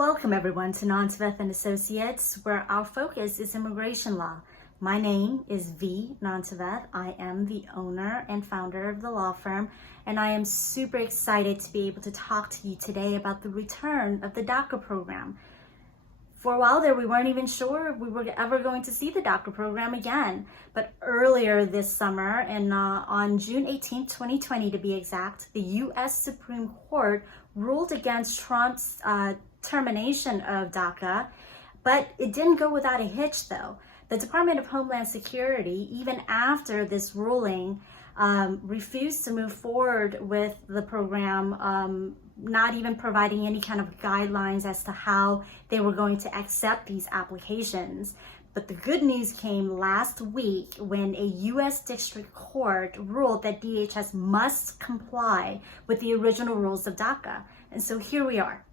Welcome everyone to Nanthaveth Associates, where our focus is immigration law. My name is V. Nanthaveth. I am the owner and founder of the law firm, and I am super excited to be able to talk to you today about the return of the DACA program. For a while there, we weren't even sure if we were ever going to see the DACA program again. But earlier this summer, and on June 18, 2020 to be exact, the U.S. Supreme Court ruled against Trump's termination of DACA, but it didn't go without a hitch though. The Department of Homeland Security, even after this ruling, refused to move forward with the program, not even providing any kind of guidelines as to how they were going to accept these applications. But the good news came last week when a U.S. District Court ruled that DHS must comply with the original rules of DACA. And so here we are.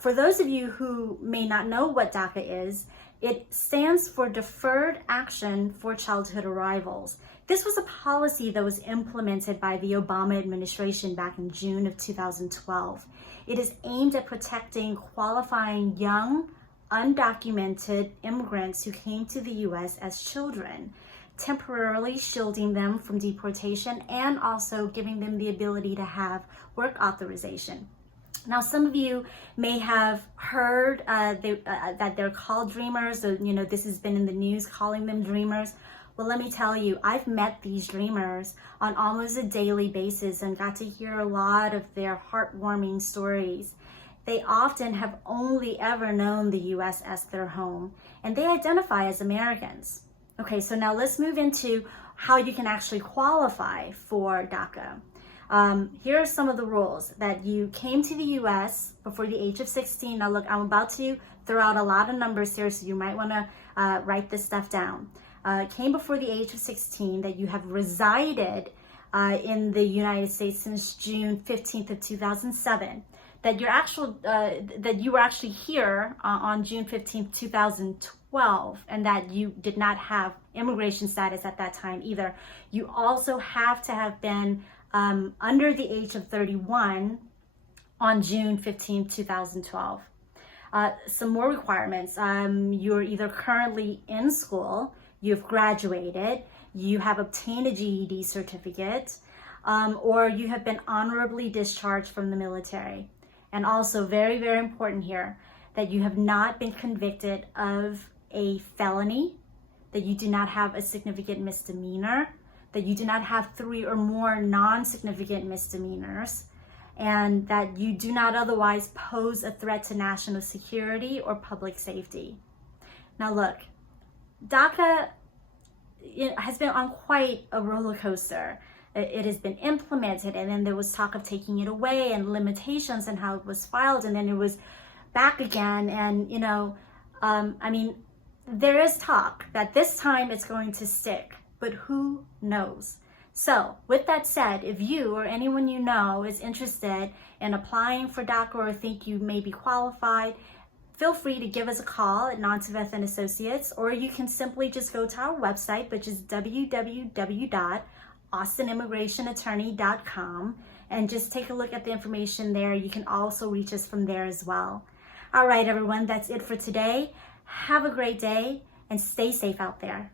For those of you who may not know what DACA is, it stands for Deferred Action for Childhood Arrivals. This was a policy that was implemented by the Obama administration back in June of 2012. It is aimed at protecting qualifying young, undocumented immigrants who came to the U.S. as children, temporarily shielding them from deportation and also giving them the ability to have work authorization. Now, some of you may have heard that they're called dreamers. So, this has been in the news, calling them dreamers. Well, let me tell you, I've met these dreamers on almost a daily basis and got to hear a lot of their heartwarming stories. They often have only ever known the U.S. as their home, and they identify as Americans. Okay, so now let's move into how you can actually qualify for DACA. Here are some of the rules: that you came to the U.S. before the age of 16. Now look, I'm about to throw out a lot of numbers here, so you might want to write this stuff down. Came before the age of 16, that you have resided in the United States since June 15th of 2007, that you were actually here on June 15th, 2012, and that you did not have immigration status at that time either. You also have to have been under the age of 31 on June 15, 2012. Some more requirements. You're either currently in school, you've graduated, you have obtained a GED certificate, or you have been honorably discharged from the military. And also very, very important here, that you have not been convicted of a felony, that you do not have a significant misdemeanor, that you do not have 3 or more non-significant misdemeanors, and that you do not otherwise pose a threat to national security or public safety. Now look, DACA has been on quite a roller coaster. It has been implemented, and then there was talk of taking it away and limitations and how it was filed, and then it was back again. And there is talk that this time it's going to stick, but who knows? So with that said, if you or anyone you know is interested in applying for DACA or think you may be qualified, feel free to give us a call at Nanthaveth Associates, or you can simply just go to our website, which is www.austinimmigrationattorney.com, and just take a look at the information there. You can also reach us from there as well. All right, everyone, that's it for today. Have a great day and stay safe out there.